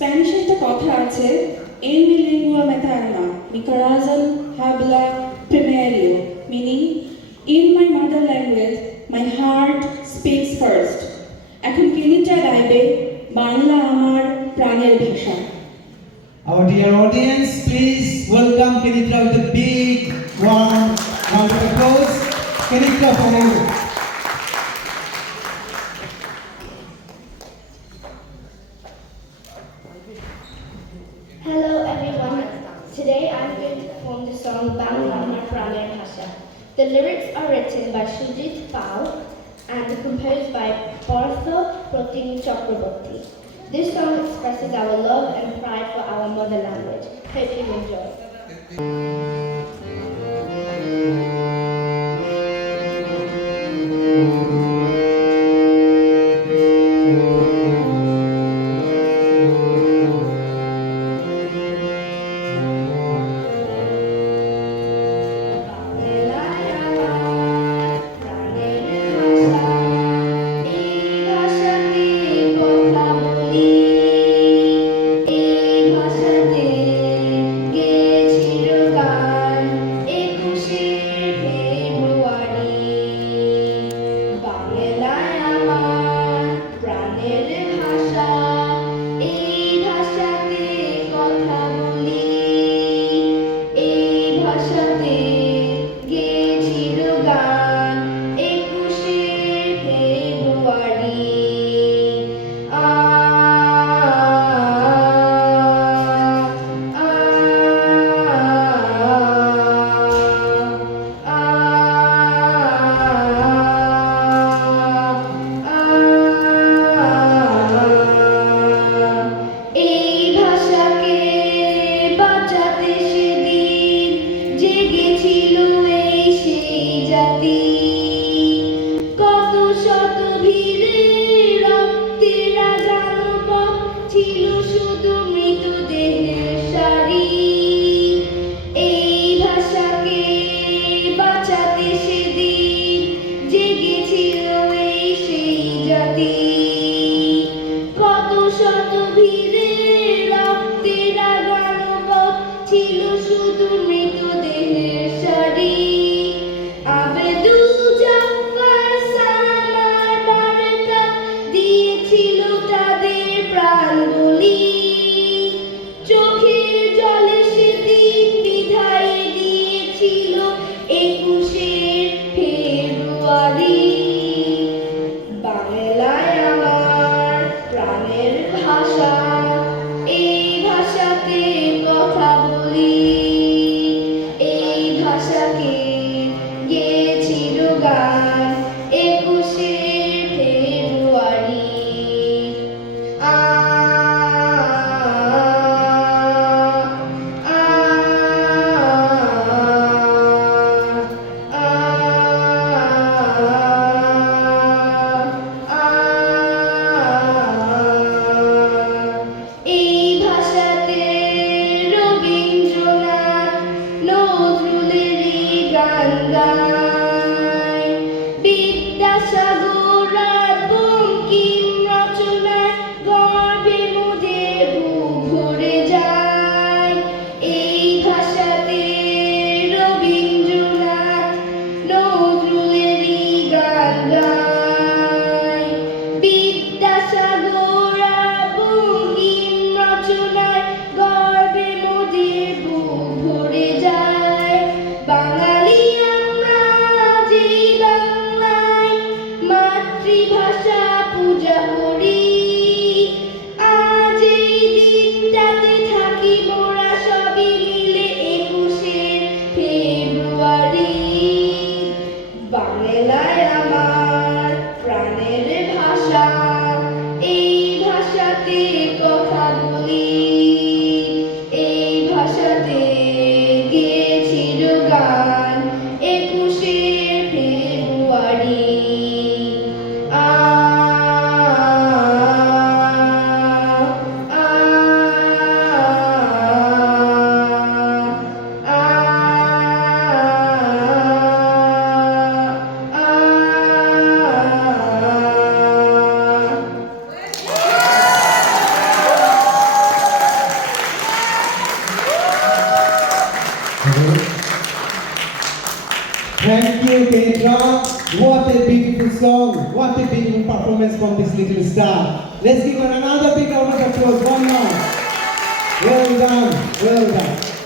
স্প্যানিশে একটা কথা আছে, en mi lengua materna, mi corazón habla primero, meaning, in my mother language, my heart speaks first. এখন কেনিটা গাইবে বাংলা আমার প্রাণের ভাষা। Our dear audience, please welcome Kenitra with a big warm round of applause. Kenitra for you. Hello everyone. Today I'm going to perform the song Bangla Amar Praner Bhasha. The lyrics are written by Sujit Pal and composed by Partha Pratim Chakraborty. This song expresses our love and pride for our mother language. Hope you enjoy. ছিল শুধু মৃতদেহের সারি আবেদুল জাফর সালামার বারকা দিয়েছিল তাদের প্রাণ বলি চোখের জলে সেদিন বিধায় দিয়েছিল 21শে ফেব্রুয়ারি বাংলায় আমার প্রাণের ভাষা Thank you, Kendra. What a beautiful song. What a beautiful performance from this little star. Let's give her another big round of applause. One more. Well done. Well done.